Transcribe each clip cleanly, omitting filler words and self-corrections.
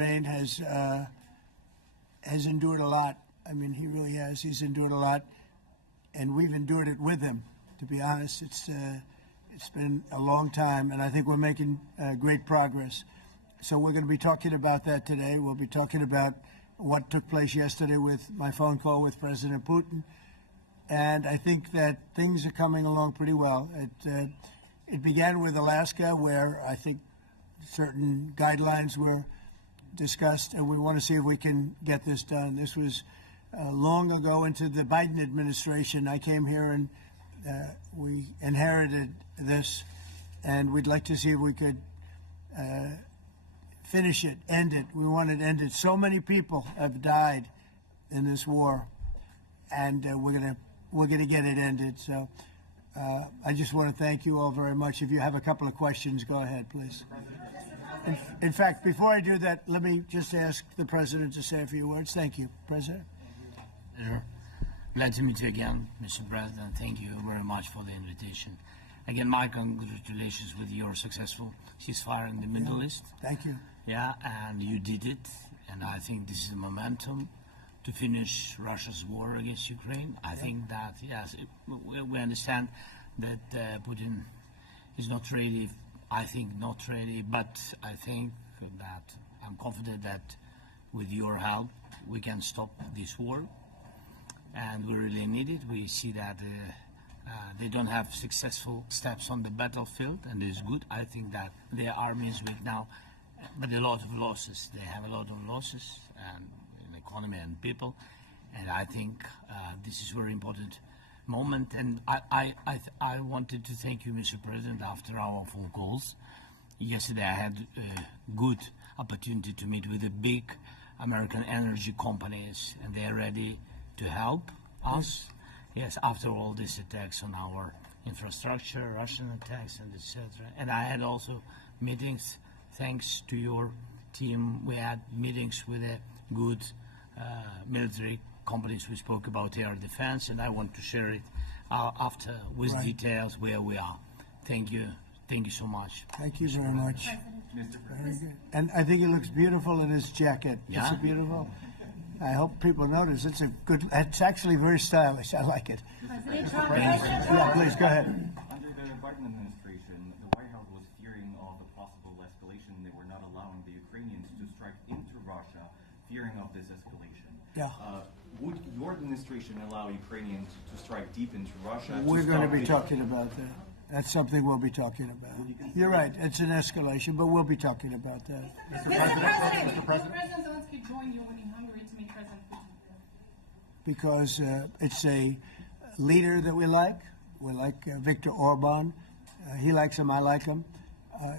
Ukraine has endured a lot. I mean, he really has. He's endured a lot, and we've endured it with him. To be honest, it's been a long time, and I think we're making great progress. So we're going to be talking about that today. We'll be talking about what took place yesterday with my phone call with President Putin, and I think that things are coming along pretty well. It began with Alaska, where I think certain guidelines were discussed, and we want to see if we can get this done. This was long ago into the Biden administration. I came here and we inherited this, and we'd like to see if we could finish it, end it. We want it ended. So many people have died in this war, and we're gonna get it ended. So I just want to thank you all very much. If you have a couple of questions, go ahead, please. In fact, before I do that, let me just ask the President to say a few words. Thank you, President. Glad to meet you again, Mr. President. Thank you very much for the invitation. Again, my congratulations with your successful ceasefire in the Middle East. Thank you. Yeah, and you did it, and I think this is a momentum to finish Russia's war against Ukraine. I think that, yes, we understand that Putin is not ready. I think not ready, but I think that I'm confident that with your help, we can stop this war, and we really need it. We see that they don't have successful steps on the battlefield, and it's good. I think that their army is weak now, but a lot of losses. They have a lot of losses in economy and people, and I think this is a very important moment. And I wanted to thank you, Mr. President, after our phone calls. Yesterday I had a good opportunity to meet with the big American energy companies, and they're ready to help us. Yes, after all these attacks on our infrastructure, Russian attacks, and etc. And I had also meetings, thanks to your team. We had meetings with a good military companies. We spoke about air defense, and I want to share it after with details where we are. Thank you. Thank you so much. Thank you very much. And I think it looks beautiful in his jacket. Yeah? It's beautiful. I hope people notice. It's a good. It's actually very stylish. I like it. Yeah, please go ahead. Under the Biden administration, the White House was fearing of a possible escalation. They were not allowing the Ukrainians to strike into Russia, fearing of this escalation. Yeah. Would your administration allow Ukrainians to strike deep into Russia? We're going to be talking about that. That's something we'll be talking about. You're right. It's an escalation, but we'll be talking about that. Mr. President Zelenskyy join you in Hungary to meet President Putin? Because it's a leader that we like. We like Viktor Orban. He likes him. I like him.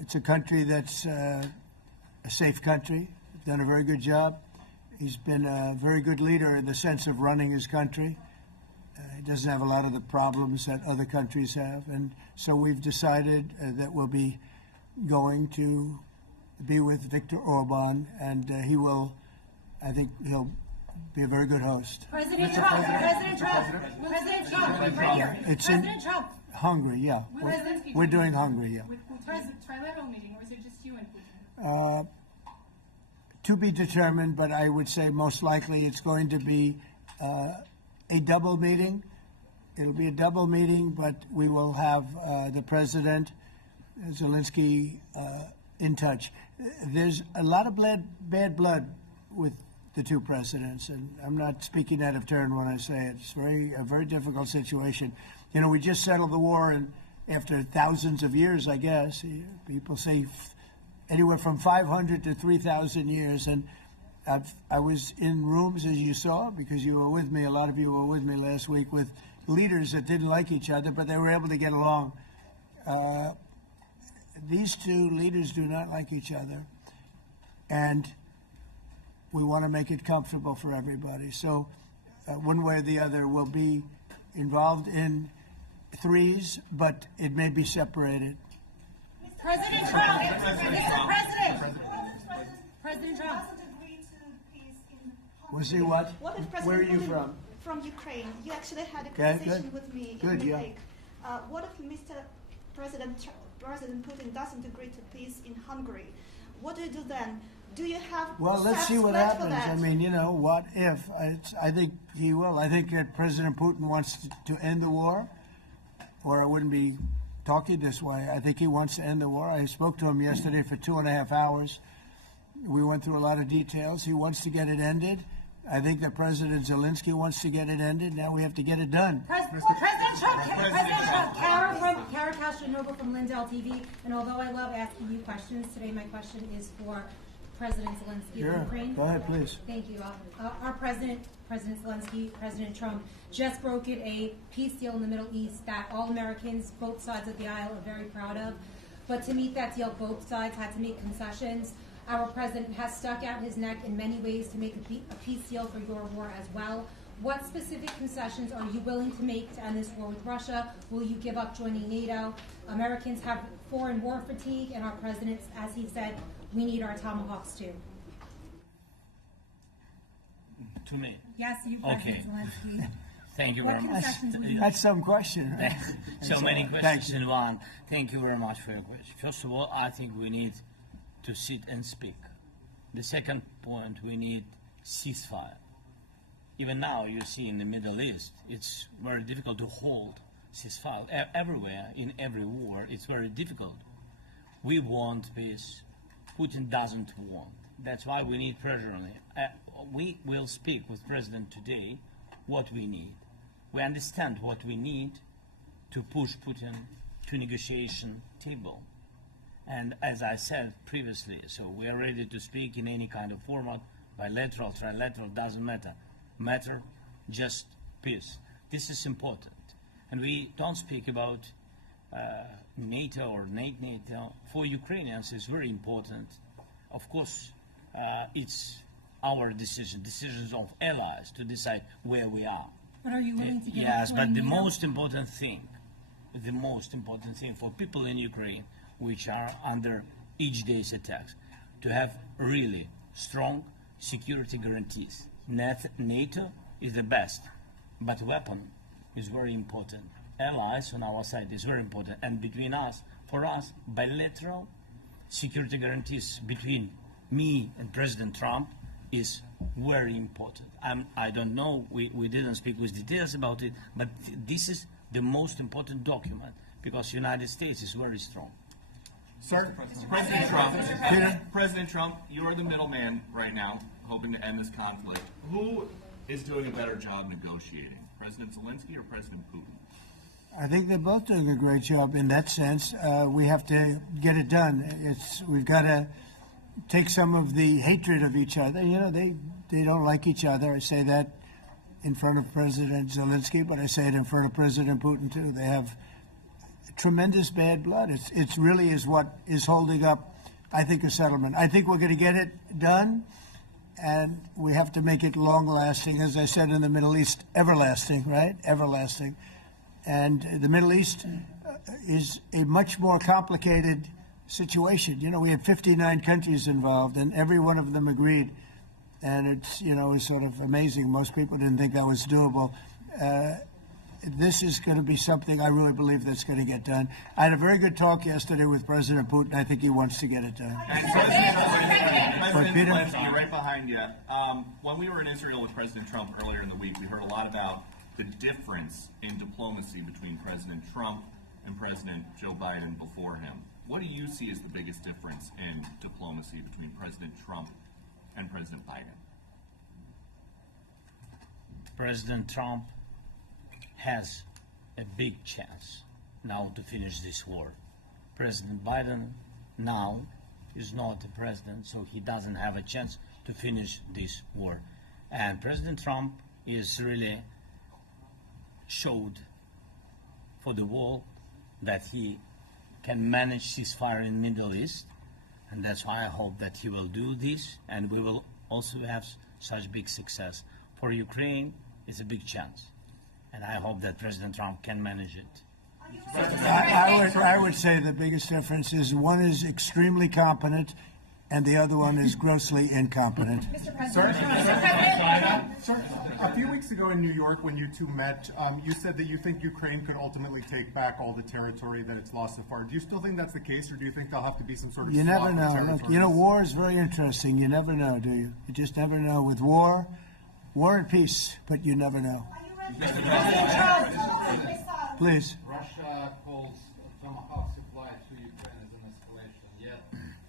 It's a country that's a safe country. Done a very good job. He's been a very good leader in the sense of running his country. He doesn't have a lot of the problems that other countries have. And so we've decided that we'll be going to be with Viktor Orban, and he will, I think he'll be a very good host. President Trump. It's in Hungary, yeah. We're doing Hungary, yeah. With Putin, trilateral meeting, or is it just you and Putin? To be determined, but I would say most likely it's going to be a double meeting. It'll be a double meeting, but we will have the President, Zelenskyy, in touch. There's a lot of bad blood with the two presidents, and I'm not speaking out of turn when I say it. It's a very difficult situation. You know, we just settled the war, and after thousands of years, I guess, people say anywhere from 500 to 3,000 years, and I was in rooms, as you saw, because you were with me, a lot of you were with me last week, with leaders that didn't like each other, but they were able to get along. These two leaders do not like each other, and we want to make it comfortable for everybody. So one way or the other, we'll be involved in threes, but it may be separated. President Trump. Mr. President. President Trump. Was he what? What if President Where are you Putin from? From Ukraine. You actually had a Okay, conversation good. with me Good, in yeah. Hague. What if Mr. President Putin doesn't agree to peace in Hungary? What do you do then? Do you have Well, let's steps see what planned for happens. that? I mean, you know, what if? I think he will. I think that President Putin wants to end the war, or I wouldn't be talking this way. I think he wants to end the war. I spoke to him yesterday for 2.5 hours. We went through a lot of details. He wants to get it ended. I think that President Zelenskyy wants to get it ended. Now we have to get it done. President Trump, Kara Castro-Noble from Lindell TV, and although I love asking you questions, today my question is for President Zelenskyy of Ukraine. Go ahead, please. Thank you. Our President Zelenskyy, President Trump, just brokered a peace deal in the Middle East that all Americans, both sides of the aisle, are very proud of. But to meet that deal, both sides had to make concessions. Our president has stuck out his neck in many ways to make a peace deal for your war as well. What specific concessions are you willing to make to end this war with Russia? Will you give up joining NATO? Americans have foreign war fatigue, and our president, as he said, we need our Tomahawks too. To me. Yes, you, Okay. President Zelenskyy. Thank you What very much. concessions will you That's some question, right? So many Thank questions you. in one. Thank you very much for your question. First of all, I think we need to sit and speak. The second point, we need ceasefire. Even now, you see in the Middle East, it's very difficult to hold ceasefire. Everywhere, in every war, it's very difficult. We want peace. Putin doesn't want. That's why we need pressure on him. We will speak with President today what we need. We understand what we need to push Putin to negotiation table. And as I said previously, so we are ready to speak in any kind of format, bilateral, trilateral, doesn't matter. Matter just peace. This is important. And we don't speak about NATO or NATO. For Ukrainians, it's very important. Of course, it's our decisions of allies to decide where we are. But are you willing to give Yes, up but joining the NATO? most important thing for people in Ukraine, which are under each day's attacks, to have really strong security guarantees. NATO is the best, but weapon is very important. Allies on our side is very important, and between us, for us, bilateral security guarantees between me and President Trump is very important. I don't know, we didn't speak with details about it, but this is the most important document because United States is very strong. Sir, President Trump, you are the middleman right now, hoping to end this conflict. Who is doing a better job negotiating, President Zelenskyy or President Putin? I think they're both doing a great job in that sense. We have to get it done. We've got to take some of the hatred of each other. You know, they don't like each other. I say that in front of President Zelenskyy, but I say it in front of President Putin too. They have tremendous bad blood. It's really is what is holding up, I think, a settlement. I think we're going to get it done, and we have to make it long-lasting. As I said in the Middle East, everlasting, right? Everlasting. And the Middle East is a much more complicated situation. You know, we had 59 countries involved, and every one of them agreed. And it's, you know, it's sort of amazing. Most people didn't think that was doable. This is going to be something I really believe that's going to get done. I had a very good talk yesterday with President Putin. I think he wants to get it done. President Zelenskyy, right behind you. When we were in Israel with President Trump earlier in the week, we heard a lot about the difference in diplomacy between President Trump and President Joe Biden before him. What do you see as the biggest difference in diplomacy between President Trump and President Biden? President Trump has a big chance now to finish this war. President Biden now is not the president, so he doesn't have a chance to finish this war. And President Trump is really showed for the world that he can manage ceasefire in Middle East, and that's why I hope that he will do this, and we will also have such big success. For Ukraine, it's a big chance, and I hope that President Trump can manage it. I would say the biggest difference is one is extremely competent and the other one is grossly incompetent. Sir, a few weeks ago in New York, when you two met, you said that you think Ukraine could ultimately take back all the territory that it's lost so far. Do you still think that's the case, or do you think there'll have to be some sort of You swap never of know. Look, territories? you know, war is very interesting. You never know, do you? You just never know. With war and peace, but you never know. Please. Russia calls Tomahawk supply to Ukraine as an escalation, yet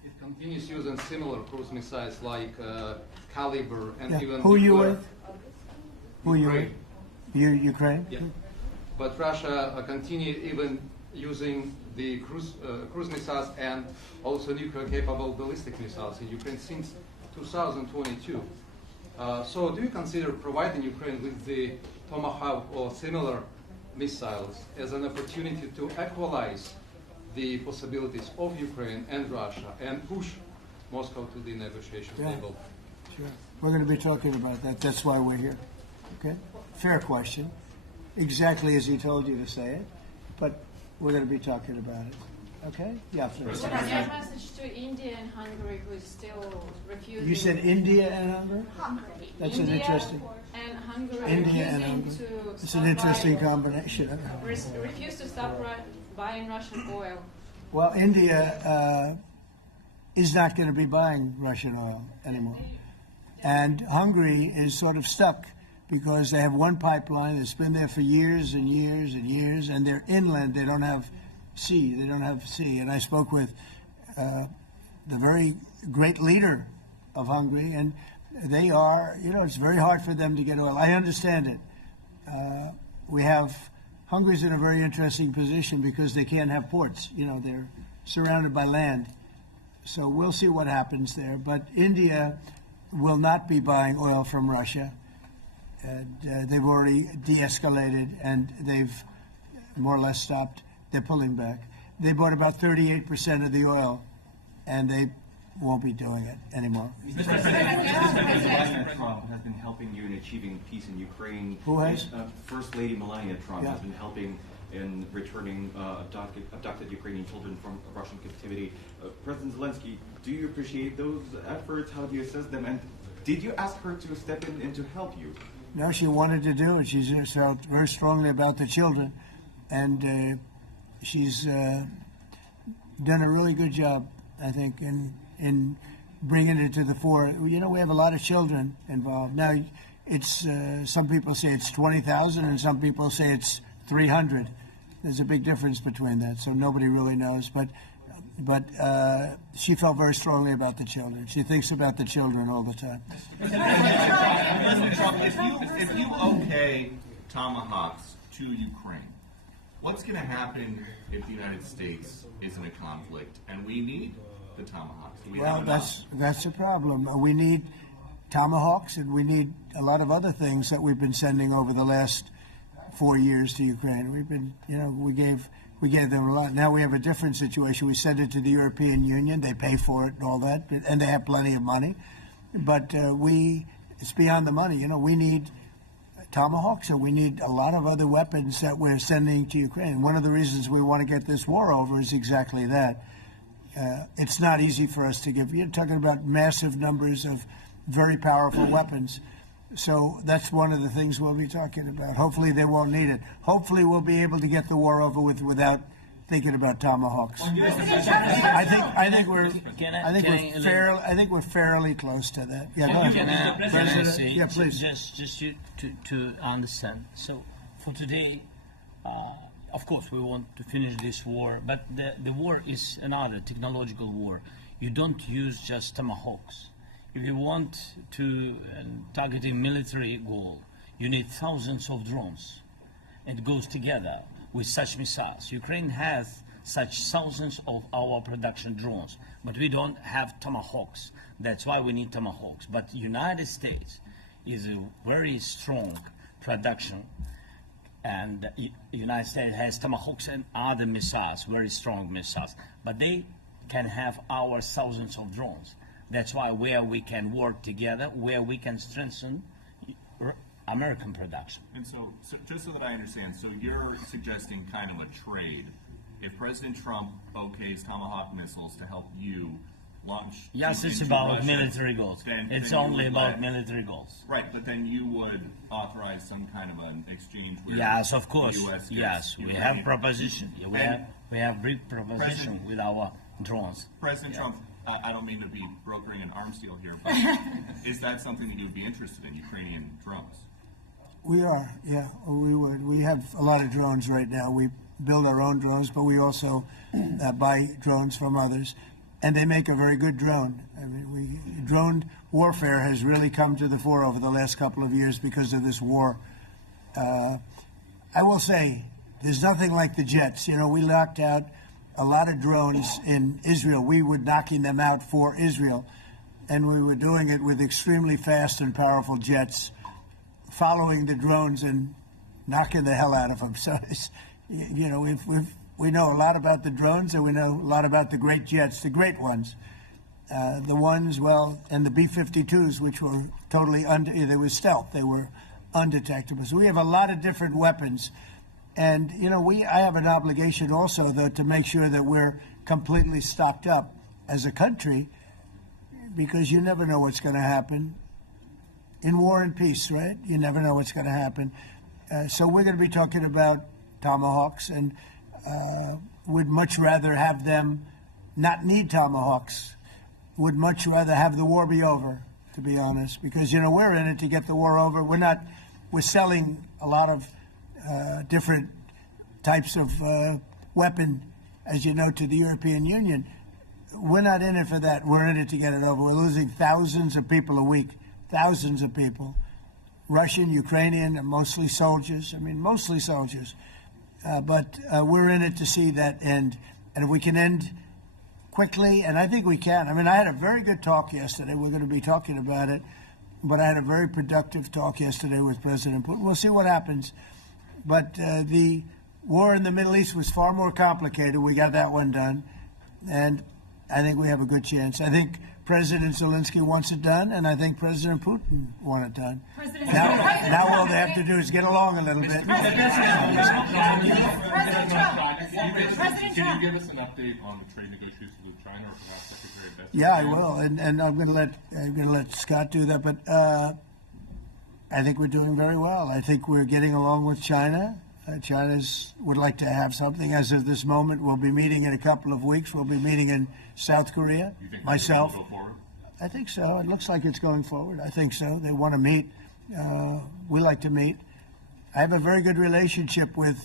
it continues using similar cruise missiles like Caliber and Yeah. even Who are you nuclear- with? Who are you with? Ukraine. You, Ukraine? Yeah. But Russia continue even using the cruise missiles and also nuclear-capable ballistic missiles in Ukraine since 2022. So do you consider providing Ukraine with the Tomahawk or similar missiles as an opportunity to equalize the possibilities of Ukraine and Russia and push Moscow to the negotiation Yeah. table? Sure. We're going to be talking about that. That's why we're here. Okay? Fair question. Exactly as he told you to say it, but we're going to be talking about it. Okay? Yeah, please. What is your message to India and Hungary, who is still refusing? You said India and Hungary? That's an India interesting. and Hungary India and refusing Hungary. to It's stop an interesting buying, combination. refuse to stop buying Russian oil. Well, India is not going to be buying Russian oil anymore. And Hungary is sort of stuck because they have one pipeline that's been there for years and years and years, and they're inland. They don't have sea. They don't have sea. And I spoke with the very great leader of Hungary, and they are, it's very hard for them to get oil. I understand it. Hungary's in a very interesting position because they can't have ports. They're surrounded by land. So we'll see what happens there. But India will not be buying oil from Russia. And they've already de-escalated, and they've more or less stopped. They're pulling back. They bought about 38% of the oil, and they won't be doing it anymore. President Trump has been helping you in achieving peace in Ukraine. Who has? First Lady Melania Trump Yeah. has been helping in returning abducted Ukrainian children from Russian captivity. President Zelenskyy, do you appreciate those efforts? How do you assess them? And did you ask her to step in and to help you? No, she wanted to do it. She's felt very strongly about the children, and she's done a really good job, I think, in bringing it to the fore. We have a lot of children involved. Now, it's some people say it's 20,000, and some people say it's 300. There's a big difference between that, so nobody really knows. But she felt very strongly about the children. She thinks about the children all the time. President Trump, if you okay Tomahawks to Ukraine, what's going to happen if the United States is in a conflict and we need the Tomahawks? Do we have Well, enough? that's a problem. We need Tomahawks, and we need a lot of other things that we've been sending over the last 4 years to Ukraine. We've been, we gave them a lot. Now we have a different situation. We send it to the European Union. They pay for it and all that, and they have plenty of money. But it's beyond the money. We need Tomahawks, and we need a lot of other weapons that we're sending to Ukraine. One of the reasons we want to get this war over is exactly that. It's not easy for us to give. You're talking about massive numbers of very powerful weapons. So that's one of the things we'll be talking about. Hopefully they won't need it. Hopefully we'll be able to get the war over with without thinking about Tomahawks. I think we're fairly close to that. Yeah, go ahead. President, Yeah, please. Just to understand. So for today, of course, we want to finish this war, but the war is another technological war. You don't use just Tomahawks. If you want to target a military goal, you need thousands of drones. It goes together with such missiles. Ukraine has such thousands of our production drones, but we don't have Tomahawks. That's why we need Tomahawks. But the United States is a very strong production, and the United States has Tomahawks and other missiles, very strong missiles, but they can have our thousands of drones. That's why where we can work together, where we can strengthen American production. And so just so that I understand, so you're suggesting kind of a trade. If President Trump okays Tomahawk missiles to help you, launch. Yes, it's into about Russia, military goals. then It's you only would about let- military goals. Right, but then you would authorize some kind of an exchange where Yes, of the course. US gets Yes, we Ukraine. have proposition. Yeah, we have great proposition with our drones. President Trump, I don't mean to be brokering an arms deal here, but is that something that you'd be interested in, Ukrainian drones? We are, yeah. We have a lot of drones right now. We build our own drones, but we also buy drones from others, and they make a very good drone. I mean, drone warfare has really come to the fore over the last couple of years because of this war. I will say, there's nothing like the jets. You know, we knocked out a lot of drones in Israel. We were knocking them out for Israel, and we were doing it with extremely fast and powerful jets, following the drones and knocking the hell out of them. So, you know, we know a lot about the drones, and we know a lot about the great jets, the great ones. The ones, well, and the B-52s, which were totally they were stealth. They were undetectable. So we have a lot of different weapons. And, you know, I have an obligation also, though, to make sure that we're completely stocked up as a country, because you never know what's going to happen. In war and peace, right? You never know what's going to happen. So we're going to be talking about Tomahawks, and would much rather have them not need Tomahawks. Would much rather have the war be over, to be honest, because, you know, we're in it to get the war over. We're selling a lot of different types of weapon, as you know, to the European Union. We're not in it for that. We're in it to get it over. We're losing thousands of people a week. Thousands of people, Russian, Ukrainian, and mostly soldiers. I mean, mostly soldiers. But we're in it to see that end. And if we can end quickly, and I think we can. I mean, I had a very good talk yesterday. We're going to be talking about it. But I had a very productive talk yesterday with President Putin. We'll see what happens. But the war in the Middle East was far more complicated. We got that one done. And I think we have a good chance. I think President Zelenskyy wants it done, and I think President Putin wants it done. Now all they have to do is get along a little bit. Can you give us an update on the trade negotiations with China, or perhaps Secretary Best? Yeah, I will, and I'm going to let Scott do that. But I think we're doing very well. I think we're getting along with China. China would like to have something. As of this moment, we'll be meeting in a couple of weeks. We'll be meeting in South Korea. You think myself. Go forward? I think so. It looks like it's going forward. I think so. They want to meet. We like to meet. I have a very good relationship with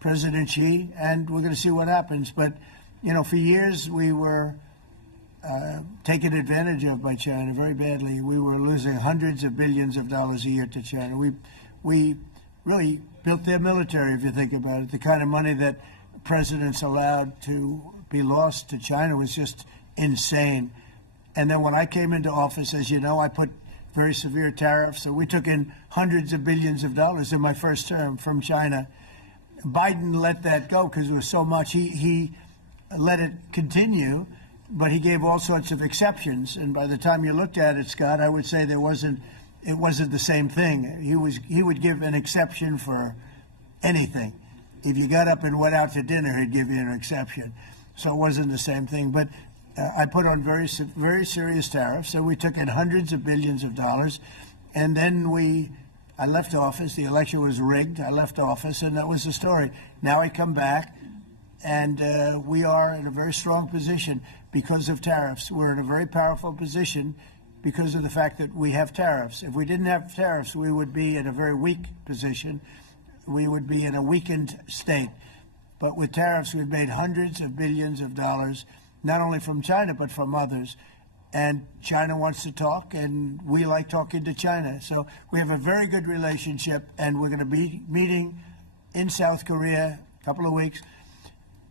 President Xi, and we're going to see what happens. But, you know, for years we were taken advantage of by China very badly. We were losing hundreds of billions of dollars a year to China. We really built their military, if you think about it. The kind of money that presidents allowed to be lost to China was just insane. And then when I came into office, as you know, I put very severe tariffs, and we took in hundreds of billions of dollars in my first term from China. Biden let that go because it was so much. He let it continue, but he gave all sorts of exceptions. And by the time you looked at it, Scott, I would say it wasn't the same thing. He would give an exception for anything. If you got up and went out to dinner, he'd give you an exception. So it wasn't the same thing. But I put on very serious tariffs. So we took in hundreds of billions of dollars, and then I left office. The election was rigged. I left office, and that was the story. Now I come back, and we are in a very strong position because of tariffs. We're in a very powerful position because of the fact that we have tariffs. If we didn't have tariffs, we would be in a very weak position. We would be in a weakened state. But with tariffs, we've made hundreds of billions of dollars, not only from China, but from others. And China wants to talk, and we like talking to China. So we have a very good relationship, and we're going to be meeting in South Korea a couple of weeks.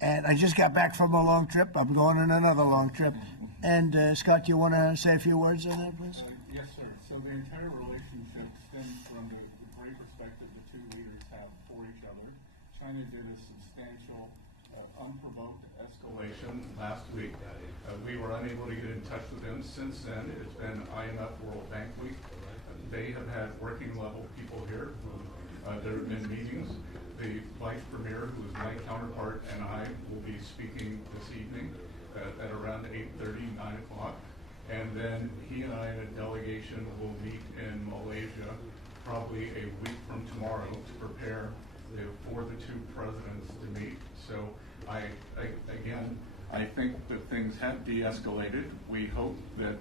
And I just got back from a long trip. I'm going on another long trip. And Scott, you want to say a few words on that, please? Yes, sir. So the entire relationship stems from the great respect that the two leaders have for each other. China did a substantial, unprovoked escalation last week. We were unable to get in touch with them since then. It's been IMF World Bank Week. They have had working level people here. There have been meetings. The Vice Premier, who is my counterpart, and I will be speaking this evening. at around 8:30, 9 o'clock. And then he and I and a delegation will meet in Malaysia probably a week from tomorrow to prepare for the two presidents to meet. So I think that things have de-escalated. We hope that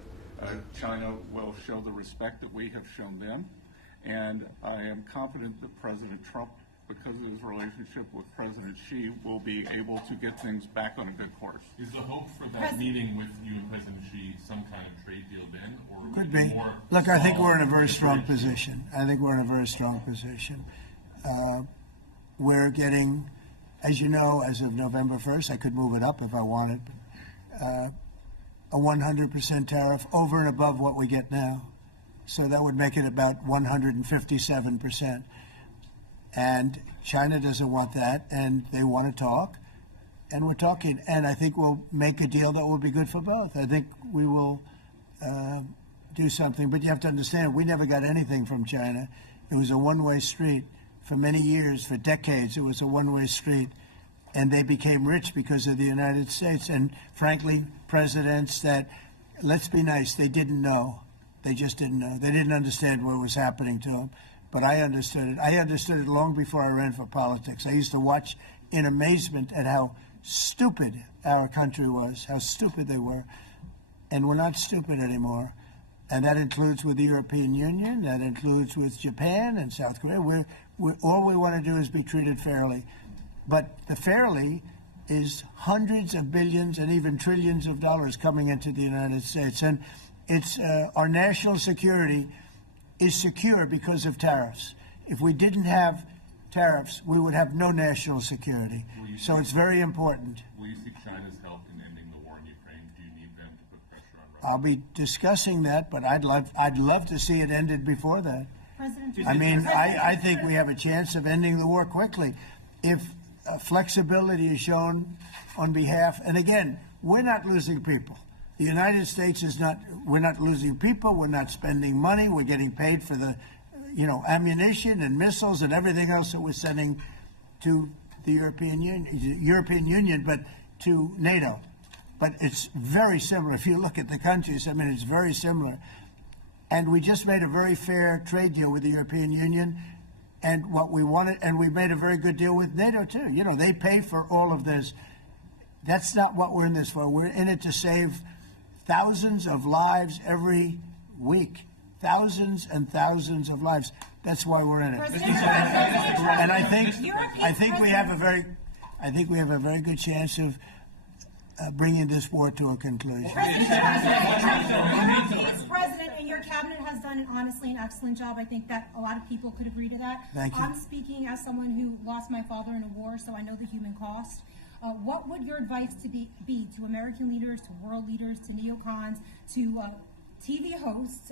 China will show the respect that we have shown them. And I am confident that President Trump, because of his relationship with President Xi, will be able to get things back on a good course. Is the hope for that meeting with you and President Xi some kind of trade deal then? Or Could be. Look, I think we're in a very strong position. We're getting, as you know, as of November 1st, I could move it up if I wanted, a 100% tariff over and above what we get now. So that would make it about 157%. And China doesn't want that, and they want to talk, and we're talking. And I think we'll make a deal that will be good for both. I think we will do something. But you have to understand, we never got anything from China. It was a one-way street. For many years, for decades, it was a one-way street. And they became rich because of the United States. And frankly, presidents that, let's be nice, they didn't know. They just didn't know. They didn't understand what was happening to them. But I understood it. I understood it long before I ran for politics. I used to watch in amazement at how stupid our country was, how stupid they were. And we're not stupid anymore. And that includes with the European Union, that includes with Japan and South Korea. All we want to do is be treated fairly. But the fairly is hundreds of billions and even trillions of dollars coming into the United States. And it's our national security is secure because of tariffs. If we didn't have tariffs, we would have no national security. So it's very important. Will you seek China's help in ending the war in Ukraine? Do you need them to put pressure on Russia? I'll be discussing that, but I'd love to see it ended before that. I mean, I think we have a chance of ending the war quickly if flexibility is shown on behalf. And again, we're not losing people. The United States is not. We're not losing people. We're not spending money. We're getting paid for the, ammunition and missiles and everything else that we're sending to the European Union, but to NATO. But it's very similar. If you look at the countries, I mean, it's very similar. And we just made a very fair trade deal with the European Union, and what we wanted, and we made a very good deal with NATO too. They pay for all of this. That's not what we're in this for. We're in it to save thousands of lives every week. Thousands and thousands of lives. That's why we're in it. And I think we have a very good chance of bringing this war to a conclusion. Mr. President, and your cabinet has done honestly an excellent job. I think that a lot of people could agree to that. Thank you. I'm speaking as someone who lost my father in a war, so I know the human cost. What would your advice be to American leaders, to world leaders, to neocons, to TV hosts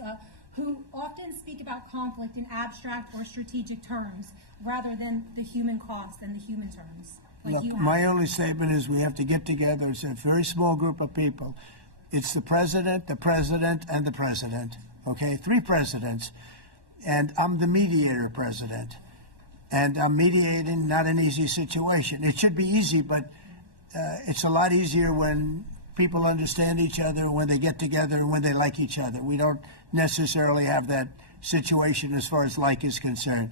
who often speak about conflict in abstract or strategic terms rather than the human cost and the human terms? Look, my only statement is we have to get together. It's a very small group of people. It's the president, and the president. Okay, 3 presidents. And I'm the mediator president. And I'm mediating not an easy situation. It should be easy, but it's a lot easier when people understand each other, when they get together, and when they like each other. We don't necessarily have that situation as far as like is concerned.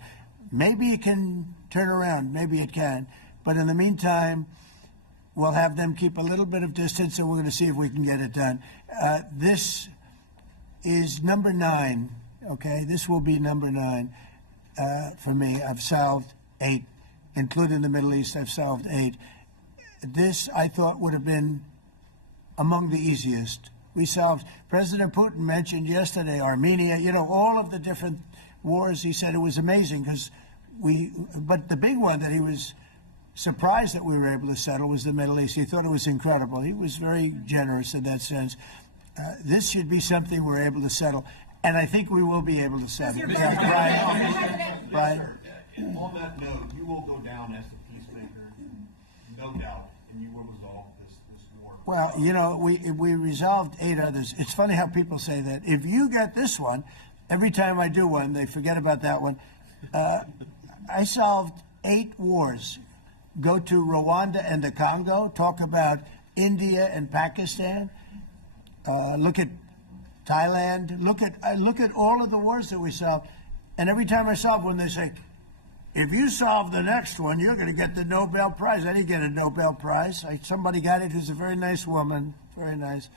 Maybe it can turn around. Maybe it can. But in the meantime, we'll have them keep a little bit of distance, and we're going to see if we can get it done. This is number 9, okay? This will be number 9 for me. I've solved 8, including the Middle East. I've solved 8. This, I thought, would have been among the easiest. President Putin mentioned yesterday Armenia, all of the different wars. He said it was amazing but the big one that he was surprised that we were able to settle was the Middle East. He thought it was incredible. He was very generous in that sense. This should be something we're able to settle, and I think we will be able to settle. Brian. On that note, you will go down as the peacemaker, no doubt, and you will resolve this war. Well, we resolved 8 others. It's funny how people say that. If you get this one, every time I do one, they forget about that one. I solved 8 wars. Go to Rwanda and the Congo, talk about India and Pakistan. Look at Thailand. Look at all of the wars that we solved. And every time I solve one, they say, if you solve the next one, you're going to get the Nobel Prize. I didn't get a Nobel Prize. Somebody got it who's a very nice woman. Very nice.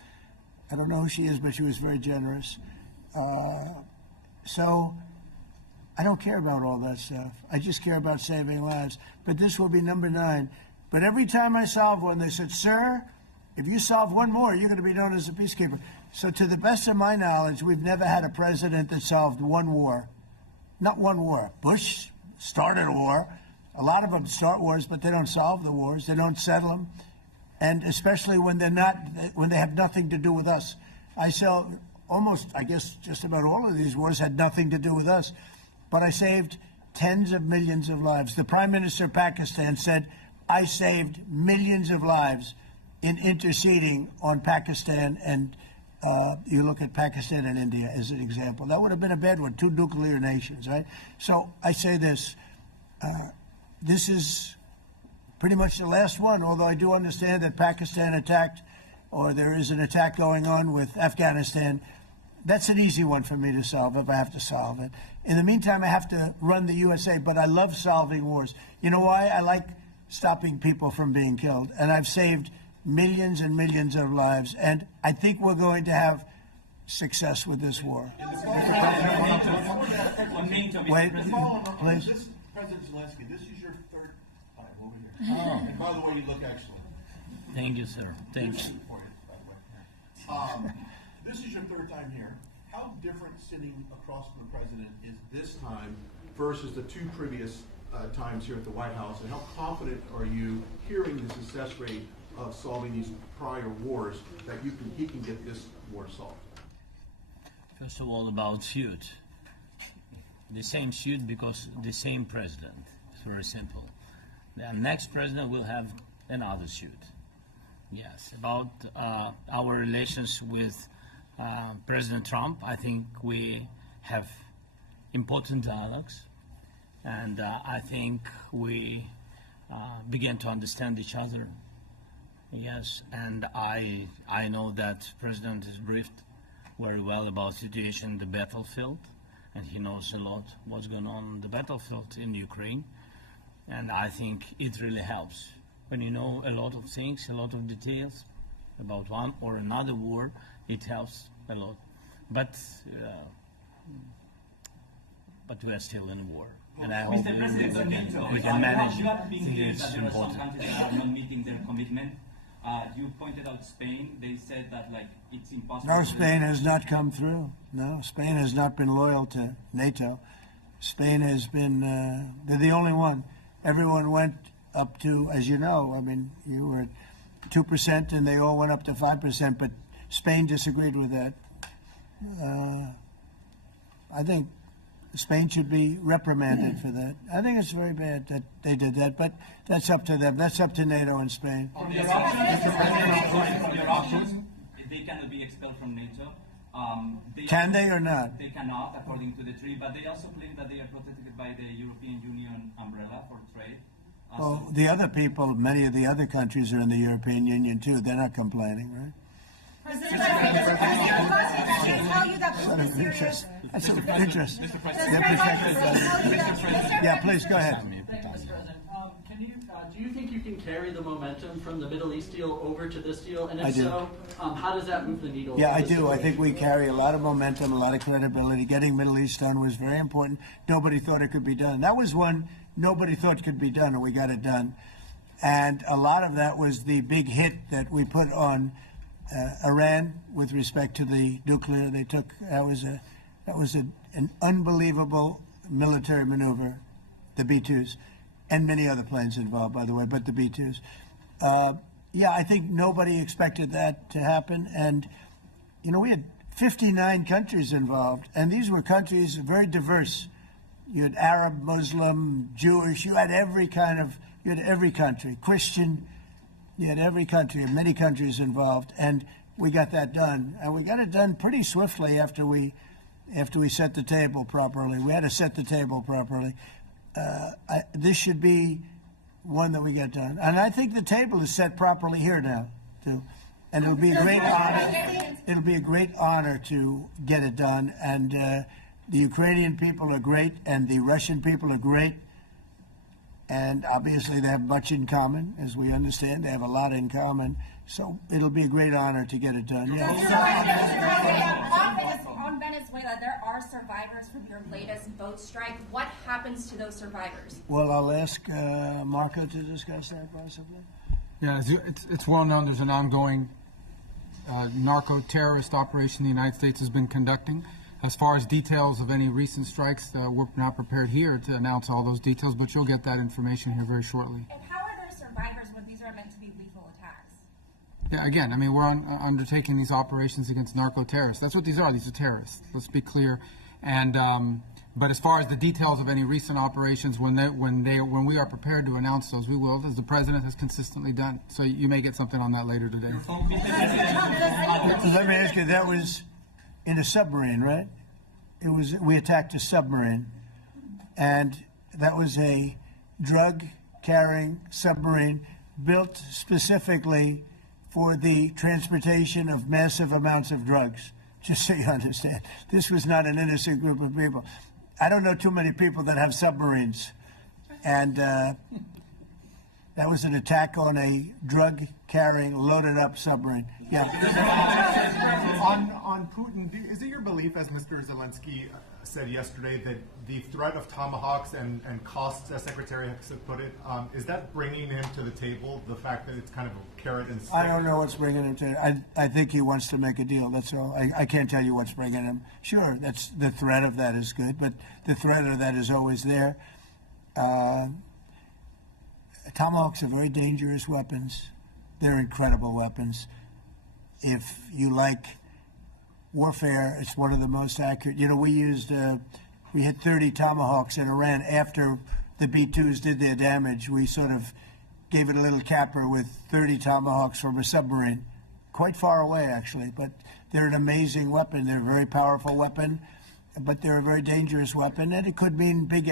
I don't know who she is, but she was very generous. So I don't care about all that stuff. I just care about saving lives. But this will be number 9. But every time I solve one, they said, sir, if you solve one more, you're going to be known as a peacekeeper. So to the best of my knowledge, we've never had a president that solved one war. Not one war. Bush started a war. A lot of them start wars, but they don't solve the wars. They don't settle them. And especially when they have nothing to do with us. I saw almost, I guess, just about all of these wars had nothing to do with us. But I saved tens of millions of lives. The Prime Minister of Pakistan said, I saved millions of lives in interceding on Pakistan. And you look at Pakistan and India as an example. That would have been a bad one, 2 nuclear nations, right? So I say this. This is pretty much the last one, although I do understand that Pakistan attacked, or there is an attack going on with Afghanistan. That's an easy one for me to solve if I have to solve it. In the meantime, I have to run the USA, but I love solving wars. You know why? I like stopping people from being killed, and I've saved millions and millions of lives, and I think we're going to have success with this war. Wait, please. President Zelenskyy, this is your 3rd time over here. By the way, you look excellent. Thank you, sir. Thank you. This is your 3rd time here. How different sitting across from the president is this time versus the 2 previous times here at the White House? And how confident are you, hearing the success rate of solving these prior wars, that he can get this war solved? First of all, about suit. The same suit because the same president. It's very simple. The next president will have another suit. Yes. About our relations with President Trump, I think we have important dialogues, and I think we begin to understand each other. Yes, and I know that President is briefed very well about the situation in the battlefield, and he knows a lot what's going on the battlefield in Ukraine, and I think it really helps when you know a lot of things, a lot of details about one or another war. It helps a lot, but we are still in a war, and I hope we can manage. I think it's important. Countries are not meeting their commitment. You pointed out Spain. They said that it's impossible. No, Spain has not come through. No, Spain has not been loyal to NATO. Spain has been, they're the only one. Everyone went up to, as you know, I mean, you were at 2% and they all went up to 5%, but Spain disagreed with that. I think Spain should be reprimanded for that. I think it's very bad that they did that, but that's up to them. That's up to NATO and Spain. They cannot be expelled from NATO. Can they or not? They cannot, according to the treaty, but they also claim that they are protected by the European Union umbrella for trade. Well, the other people, many of the other countries are in the European Union too. They're not complaining, right? That's of interest. Yeah, please go ahead. Do you think you can carry the momentum from the Middle East deal over to this deal? And I if do. so, how does that move the needle? Yeah, I do. I think we carry a lot of momentum, a lot of credibility. Getting Middle East done was very important. Nobody thought it could be done. That was one nobody thought could be done, and we got it done. And a lot of that was the big hit that we put on Iran with respect to the nuclear. They took that was an unbelievable military maneuver, the B-2s, and many other planes involved, by the way, but the B-2s. Yeah, I think nobody expected that to happen, and you know we had 59 countries involved, and these were countries very diverse. You had Arab, Muslim, Jewish. You had every country, Christian. You had every country, many countries involved, and we got that done. And we got it done pretty swiftly after we set the table properly. We had to set the table properly. This should be one that we get done. And I think the table is set properly here now. too. And it'll be a great honor. It'll be a great honor to get it done. And the Ukrainian people are great, and the Russian people are great. And obviously, they have much in common, as we understand. They have a lot in common. So it'll be a great honor to get it done. Yeah. On Venezuela, there are survivors from your latest boat strike. What happens to those survivors? Well, I'll ask Marco to discuss that possibly. Yeah, it's well known there's an ongoing narco-terrorist operation the United States has been conducting. As far as details of any recent strikes, we're not prepared here to announce all those details, but you'll get that information here very shortly. And how are those survivors when these are meant to be lethal attacks? Yeah, again, I mean, we're undertaking these operations against narco-terrorists. That's what these are. These are terrorists. Let's be clear. And but as far as the details of any recent operations, when we are prepared to announce those, we will, as the president has consistently done. So you may get something on that later today. Let me ask you, that was in a submarine, right? We attacked a submarine, and that was a drug-carrying submarine built specifically for the transportation of massive amounts of drugs. Just so you understand, this was not an innocent group of people. I don't know too many people that have submarines, and that was an attack on a drug-carrying, loaded-up submarine. Yeah. On Putin, is it your belief, as Mr. Zelenskyy said yesterday, that the threat of Tomahawks and costs, as Secretary Hicks put it, is that bringing him to the table, the fact that it's kind of a carrot and stick? I don't know what's bringing him to I think he wants to make a deal, that's all. I can't tell you what's bringing him. Sure, that's the threat of that is good, but the threat of that is always there. Tomahawks are very dangerous weapons. They're incredible weapons. If you like warfare, it's one of the most accurate. You know, we hit 30 Tomahawks in Iran after the B-2s did their damage. We sort of gave it a little capper with 30 Tomahawks from a submarine, quite far away actually, but they're an amazing weapon. They're a very powerful weapon, but they're a very dangerous weapon, and it could mean big,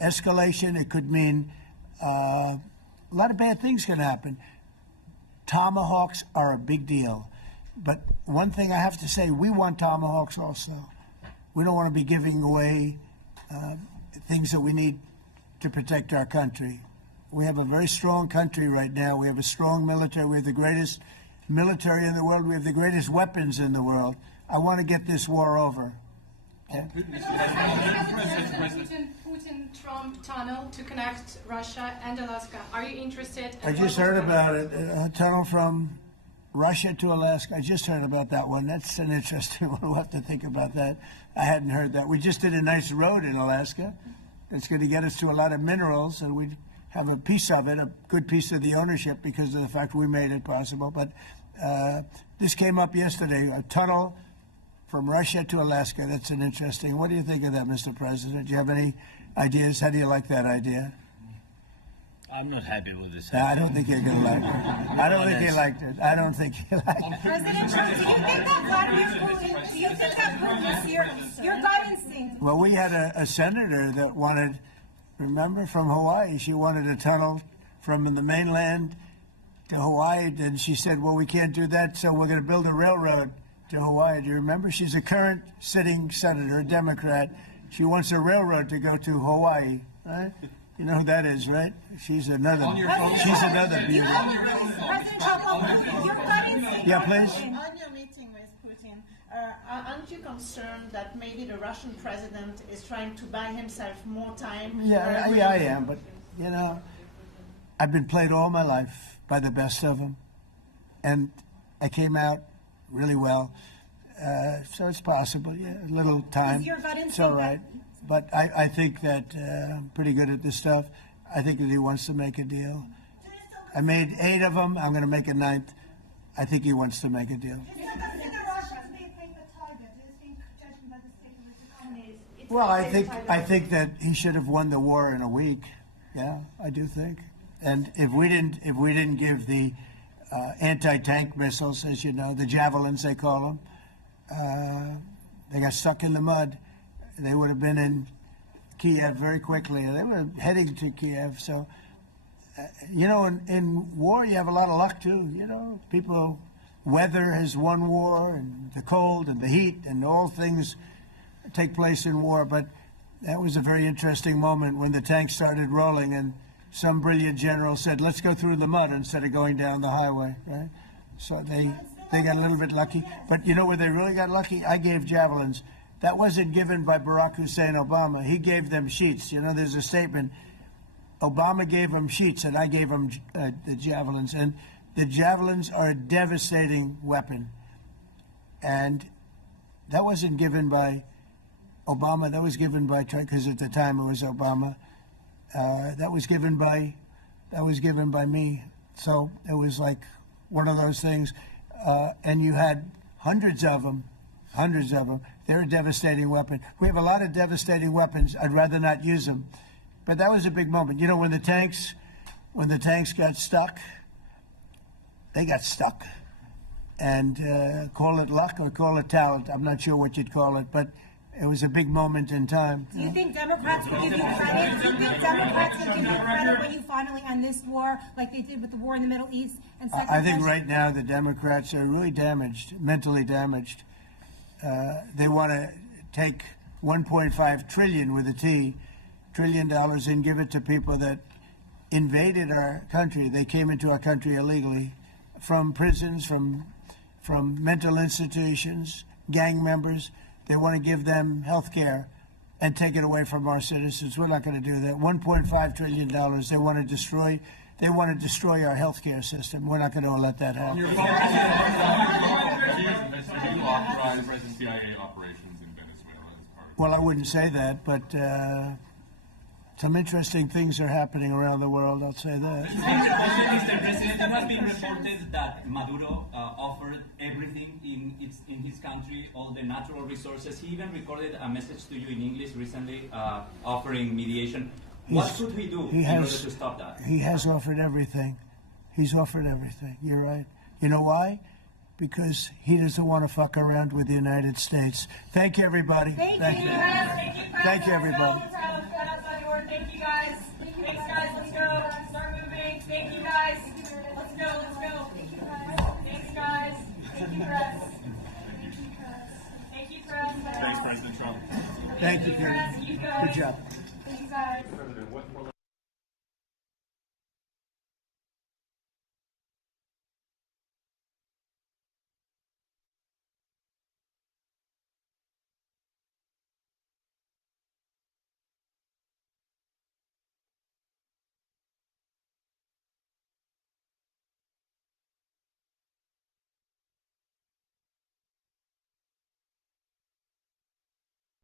escalation. It could mean a lot of bad things can happen. Tomahawks are a big deal. But one thing I have to say, we want Tomahawks also. We don't want to be giving away things that we need to protect our country. We have a very strong country right now. We have a strong military. We have the greatest military in the world. We have the greatest weapons in the world. I want to get this war over. Yeah. Putin-Trump tunnel to connect Russia and Alaska. Are you interested? I just heard about it. A tunnel from Russia to Alaska. I just heard about that one. That's an interesting one. We'll have to think about that. I hadn't heard that. We just did a nice road in Alaska. It's going to get us to a lot of minerals, and we have a piece of it, a good piece of the ownership because of the fact we made it possible. But this came up yesterday, a tunnel from Russia to Alaska. That's an interesting. What do you think of that, Mr. President? Do you have any ideas? How do you like that idea? I'm not happy with this. I don't think you're going to like it. I don't think he liked it. I don't think he liked it. President Trump, do you think that Vladimir Putin, do you think that Putin is your guidance? Well, we had a senator that wanted, remember, from Hawaii, she wanted a tunnel from the mainland to Hawaii, and she said, well, we can't do that, so we're going to build a railroad to Hawaii. Do you remember? She's a current sitting senator, a Democrat. She wants a railroad to go to Hawaii, right? You know who that is, right? She's another beauty. Yeah, please. On your meeting with Putin, aren't you concerned that maybe the Russian president is trying to buy himself more time? Yeah, I am, but, you know, I've been played all my life by the best of them, and I came out really well. So it's possible, yeah, a little time. It's all right. But I think that I'm pretty good at this stuff. I think that he wants to make a deal. I made 8 of them. I'm going to make a 9th. I think he wants to make a deal. Well, I think that he should have won the war in a week. Yeah, I do think. And if we didn't give the anti-tank missiles, as you know, the javelins they call them, they got stuck in the mud. They would have been in Kiev very quickly. They were heading to Kiev, so you know, in war, you have a lot of luck too. You know, weather has won war, and the cold and the heat and all things take place in war. But that was a very interesting moment when the tanks started rolling and some brilliant general said, let's go through the mud instead of going down the highway, right? So they got a little bit lucky. But you know where they really got lucky? I gave javelins. That wasn't given by Barack Hussein Obama. He gave them sheets. You know, there's a statement. Obama gave them sheets, and I gave them the javelins. And the javelins are a devastating weapon. And that wasn't given by Obama. That was given by Trump, because at the time it was Obama. That was given by me. So it was like one of those things. And you had hundreds of them. They're a devastating weapon. We have a lot of devastating weapons. I'd rather not use them. But that was a big moment. You know, when the tanks got stuck, they got stuck. And call it luck or call it talent. I'm not sure what you'd call it, but it was a big moment in time. Do you think Democrats will give you credit? Do you think Democrats will give you credit when you finally end this war, like they did with the war in the Middle East? And I think right now the Democrats are really damaged, mentally damaged. They want to take $1.5 trillion with a T, $1 trillion, and give it to people that invaded our country. They came into our country illegally, from prisons, from mental institutions, gang members. They want to give them health care and take it away from our citizens. We're not going to do that. $1.5 trillion they want to destroy. They want to destroy our health care system. We're not going to let that happen. Well, I wouldn't say that, but some interesting things are happening around the world, I'll say that. Mr. President, it has been reported that Maduro offered everything in his country, all the natural resources. He even recorded a message to you in English recently, offering mediation. What should we do in order to stop that? He has offered everything. He's offered everything. You're right. You know why? Because he doesn't want to fuck around with the United States. Thank you, everybody. Thank you, everybody. Thank you, guys. Thanks, guys. Let's go. Start moving. Thank you, guys. Let's go. Thanks, guys. Thank you, press. Thank you, press. Thanks, President Trump. Thank you, Ken. Good job. Thank you, guys. President, what